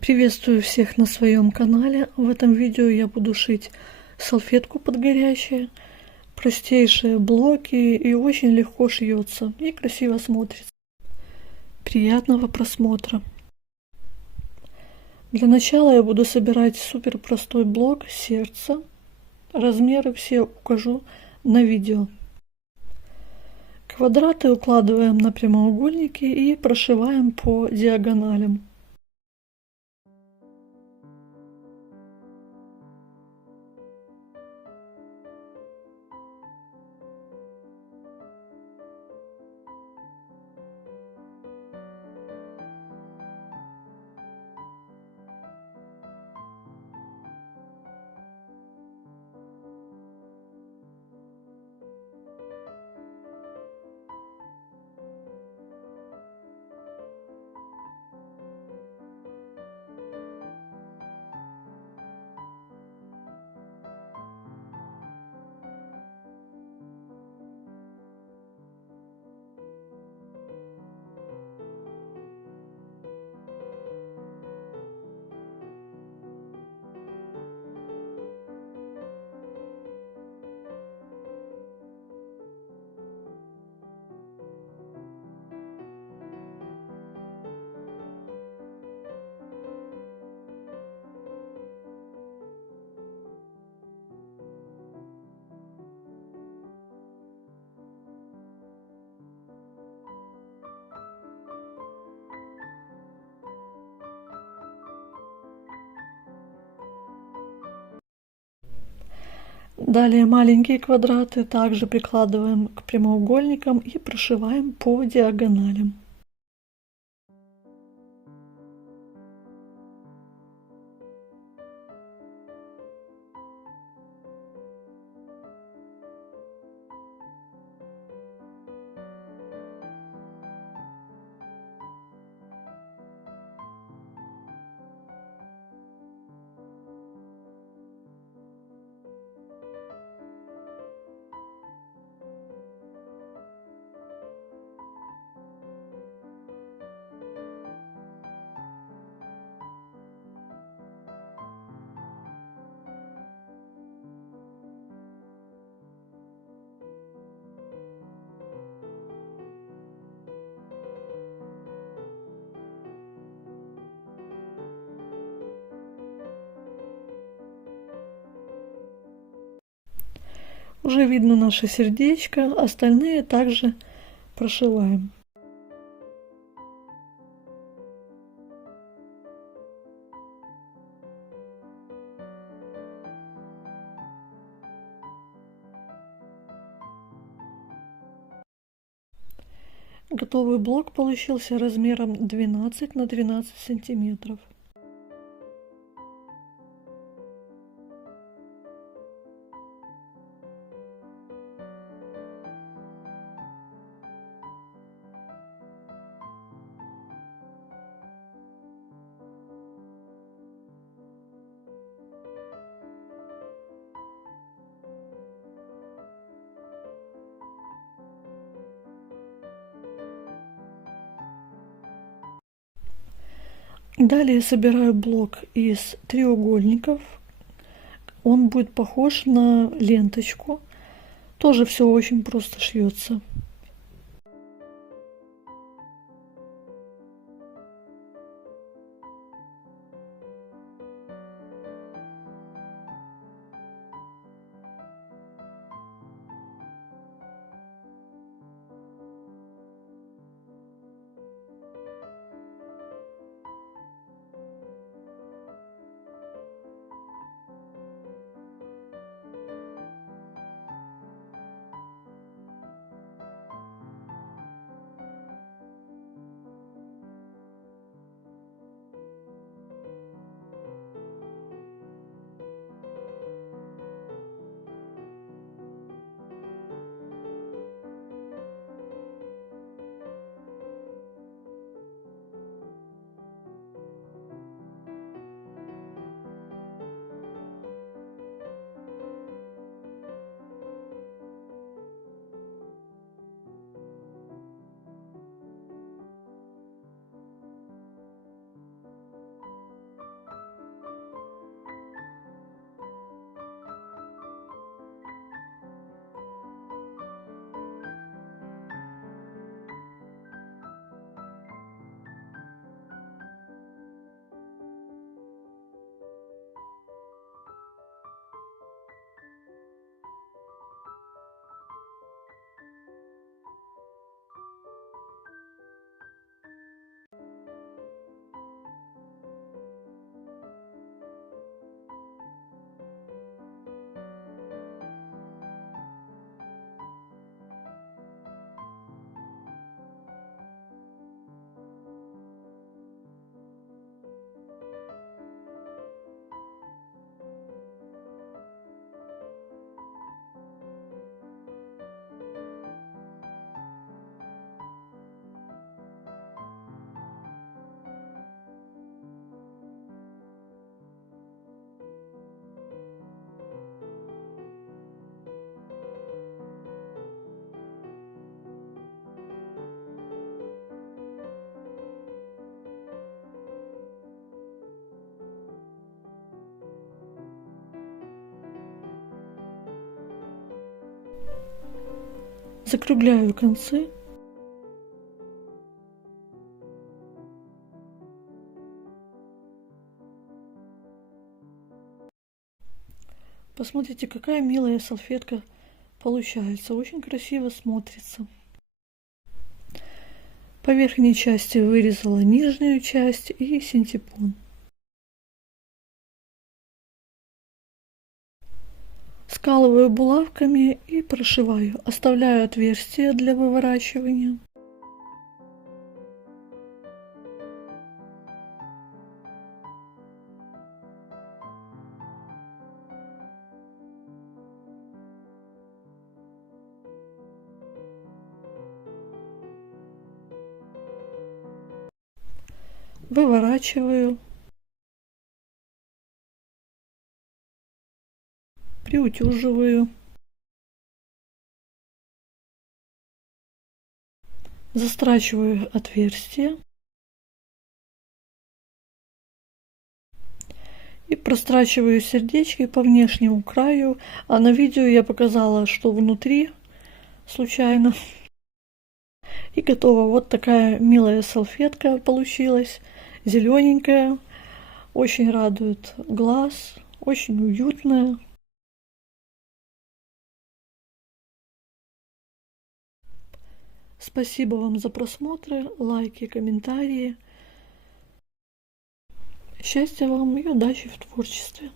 Приветствую всех на своем канале. В этом видео я буду шить салфетку под горящие. Простейшие блоки и очень легко шьется и красиво смотрится. Приятного просмотра. Для начала я буду собирать супер простой блок сердца. Размеры все укажу на видео. Квадраты укладываем на прямоугольники и прошиваем по диагоналям. Далее маленькие квадраты также прикладываем к прямоугольникам и прошиваем по диагоналям. Уже видно наше сердечко, остальные также прошиваем. Готовый блок получился размером 12 на 13 сантиметров. Далее собираю блок из треугольников. Он будет похож на ленточку. Тоже все очень просто шьется. Закругляю концы. Посмотрите, какая милая салфетка получается. Очень красиво смотрится. По верхней части вырезала нижнюю часть и синтепон. Скалываю булавками и прошиваю. Оставляю отверстие для выворачивания. Выворачиваю. Приутюживаю. Застрачиваю отверстие. И прострачиваю сердечки по внешнему краю. А на видео я показала, что внутри, случайно. И готово. Вот такая милая салфетка получилась. Зелененькая. Очень радует глаз. Очень уютная. Спасибо вам за просмотры, лайки, комментарии. Счастья вам и удачи в творчестве.